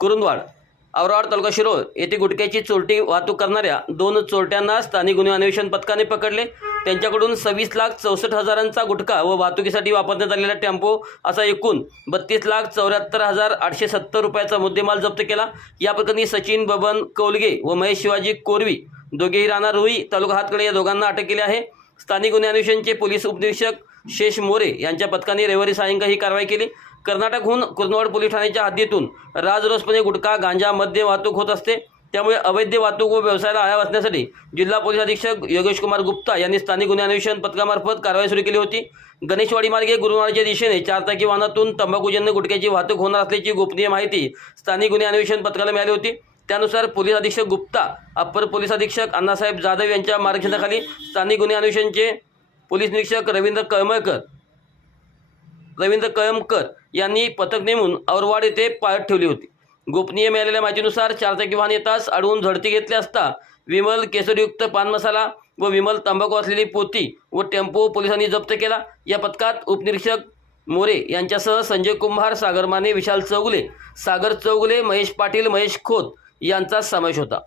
कुरुंदवाड औराड तालुका शिरोळ येथे गुटख्याची चोरटी वाहतूक करणाऱ्या दोन चोरट्यांना स्थानिक गुन्हे अन्वेषण पथकाने पकडले त्यांच्याकडून सव्वीस लाख चौसष्ट हजारांचा गुटखा व वाहतुकीसाठी वापरण्यात आलेला टेम्पो असा एकूण बत्तीस लाख चौऱ्याहत्तर हजार आठशे सत्तर रुपयाचा मुद्देमाल जप्त केला या प्रकरणी सचिन बबन कौलगे व महेश शिवाजी कोरवी दोघेही राणा रुई तालुका हातकडे या दोघांना अटक केली आहे स्थानिक गुन्हे अन्वेषणचे पोलीस उपनिरीक्षक शेष मोरे यांच्या पथकाने रविवारी सायंकाळी ही कारवाई केली कर्नाटकहून कुर्नवाड पोलीस ठाण्याच्या हद्दीतून राजरोसपणे गुटखा गांजा मद्य वाहतूक होत असते त्यामुळे अवैध वाहतूक व व्यवसायाला आळा वाचण्यासाठी जिल्हा पोलीस अधीक्षक योगेश कुमार गुप्ता यांनी स्थानिक गुन्हे अन्वेषण पथकामार्फत कारवाई सुरू केली होती गणेशवाडी मार्गे गुरुवारच्या दिशेने चारचाकी वाहनातून तंबाखूजन्य गुटख्याची वाहतूक होणार असल्याची गोपनीय माहिती स्थानिक गुन्हे अन्वेषण पथकाला मिळाली होती त्यानुसार पोलीस अधीक्षक गुप्ता अप्पर पोलीस अधीक्षक अण्णासाहेब जाधव यांच्या मार्गदर्शनाखाली स्थानिक गुन्हे अन्वेषणचे पोलीस निरीक्षक रवींद्र कळमळकर रवींद्र कळमकर यांनी पथक नेमून औरवाड येथे पाळत ठेवली होती गोपनीय मिळालेल्या माहितीनुसार चारचाकी वाहन येताच अडवून झडती घेतली असता विमल केसरयुक्त पान मसाला व विमल तंबाखू असलेली पोती व टेम्पो पोलिसांनी जप्त केला या पथकात उपनिरीक्षक मोरे यांच्यासह संजय कुंभार सागरमाने विशाल चौगुले सागर चौगुले महेश पाटील महेश खोत यांचा समावेश होता